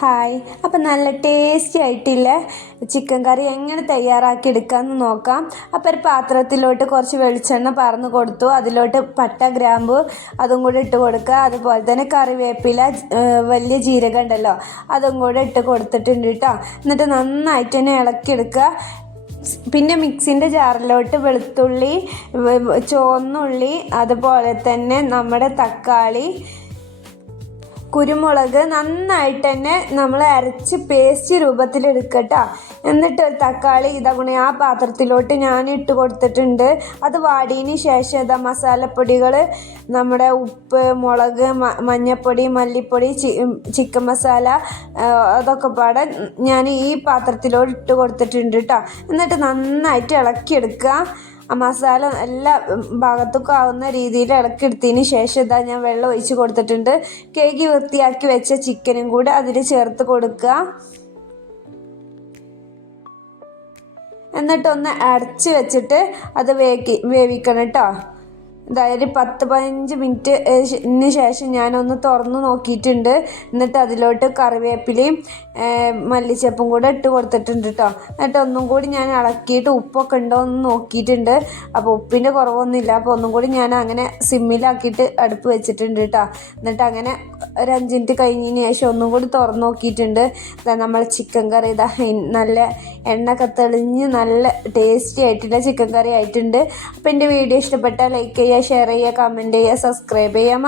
Hi. അപ്പം നല്ല tasty ആയിട്ടുള്ള ചിക്കൻ കറി എങ്ങനെ തയ്യാറാക്കി എടുക്കാമെന്ന് നോക്കാം. അപ്പോൾ ഒരു പാത്രത്തിലോട്ട് കുറച്ച് വെളിച്ചെണ്ണ പറന്ന് കൊടുത്തു. അതിലോട്ട് പട്ട, ഗ്രാമ്പു അതും കൂടെ ഇട്ട് കൊടുക്കുക. അതുപോലെ തന്നെ കറിവേപ്പില, വലിയ ജീരകം ഉണ്ടല്ലോ, അതും കൂടെ ഇട്ട് കൊടുത്തിട്ടുണ്ട് കേട്ടോ. എന്നിട്ട് നന്നായിട്ട് തന്നെ ഇളക്കിയെടുക്കുക. പിന്നെ മിക്സിൻ്റെ ജാറിലോട്ട് വെളുത്തുള്ളി, ചുവന്നുള്ളി, അതുപോലെ തന്നെ നമ്മുടെ തക്കാളി, കുരുമുളക് നന്നായിട്ട് തന്നെ നമ്മൾ അരച്ച് പേസ്റ്റ് രൂപത്തിലെടുക്കട്ടോ. എന്നിട്ട് ഒരു തക്കാളി ഇതങ്ങനെ ആ പാത്രത്തിലോട്ട് ഞാൻ ഇട്ട് കൊടുത്തിട്ടുണ്ട്. അത് വാടിയതിന് ശേഷം ഇതാ മസാലപ്പൊടികൾ, നമ്മുടെ ഉപ്പ്, മുളക്, മഞ്ഞൾപ്പൊടി, മല്ലിപ്പൊടി, ചിക്കൻ മസാല, അതൊക്കെ പാടെ ഞാൻ ഈ പാത്രത്തിലോട്ട് ഇട്ട് കൊടുത്തിട്ടുണ്ട് കേട്ടോ. എന്നിട്ട് നന്നായിട്ട് ഇളക്കിയെടുക്കുക. ആ മസാല എല്ലാ ഭാഗത്തേക്കും ആവുന്ന രീതിയിൽ ഇളക്കിയെടുത്തതിന് ശേഷം ഇതാ ഞാൻ വെള്ളം ഒഴിച്ച് കൊടുത്തിട്ടുണ്ട്. കഴുകി വൃത്തിയാക്കി വെച്ച ചിക്കനും കൂടെ അതിൽ ചേർത്ത് കൊടുക്കുക. എന്നിട്ടൊന്ന് അടച്ച് വെച്ചിട്ട് അത് വേവിക്കണം കേട്ടോ. അതായത് 10-15 മിനിറ്റിന് ശേഷം ഞാനൊന്ന് തുറന്ന് നോക്കിയിട്ടുണ്ട്. എന്നിട്ട് അതിലോട്ട് കറിവേപ്പിലയും മല്ലിച്ചപ്പും കൂടെ ഇട്ട് കൊടുത്തിട്ടുണ്ട് കേട്ടോ. എന്നിട്ട് ഒന്നും കൂടി ഞാൻ ഇളക്കിയിട്ട് ഉപ്പൊക്കെ ഉണ്ടോ എന്ന് നോക്കിയിട്ടുണ്ട്. അപ്പോൾ ഉപ്പിൻ്റെ കുറവൊന്നുമില്ല. അപ്പോൾ ഒന്നും കൂടി ഞാൻ അങ്ങനെ സിമ്മിലാക്കിയിട്ട് അടുപ്പ് വെച്ചിട്ടുണ്ട് കേട്ടോ. എന്നിട്ട് അങ്ങനെ ഒരു 5 മിനിറ്റ് കഴിഞ്ഞതിന് ശേഷം ഒന്നും കൂടി തുറന്ന് നോക്കിയിട്ടുണ്ട്. നമ്മൾ ചിക്കൻ കറി ഇതാ നല്ല എണ്ണയൊക്കെ തെളിഞ്ഞ് നല്ല ടേസ്റ്റി ആയിട്ടുള്ള ചിക്കൻ കറി ആയിട്ടുണ്ട്. അപ്പോൾ എൻ്റെ വീഡിയോ ഇഷ്ടപ്പെട്ടാൽ ലൈക്ക് ചെയ്യുക, ഷെയർ ചെയ്യുക, കമൻറ്റ് ചെയ്യുക, സബ്സ്ക്രൈബ് ചെയ്യുക.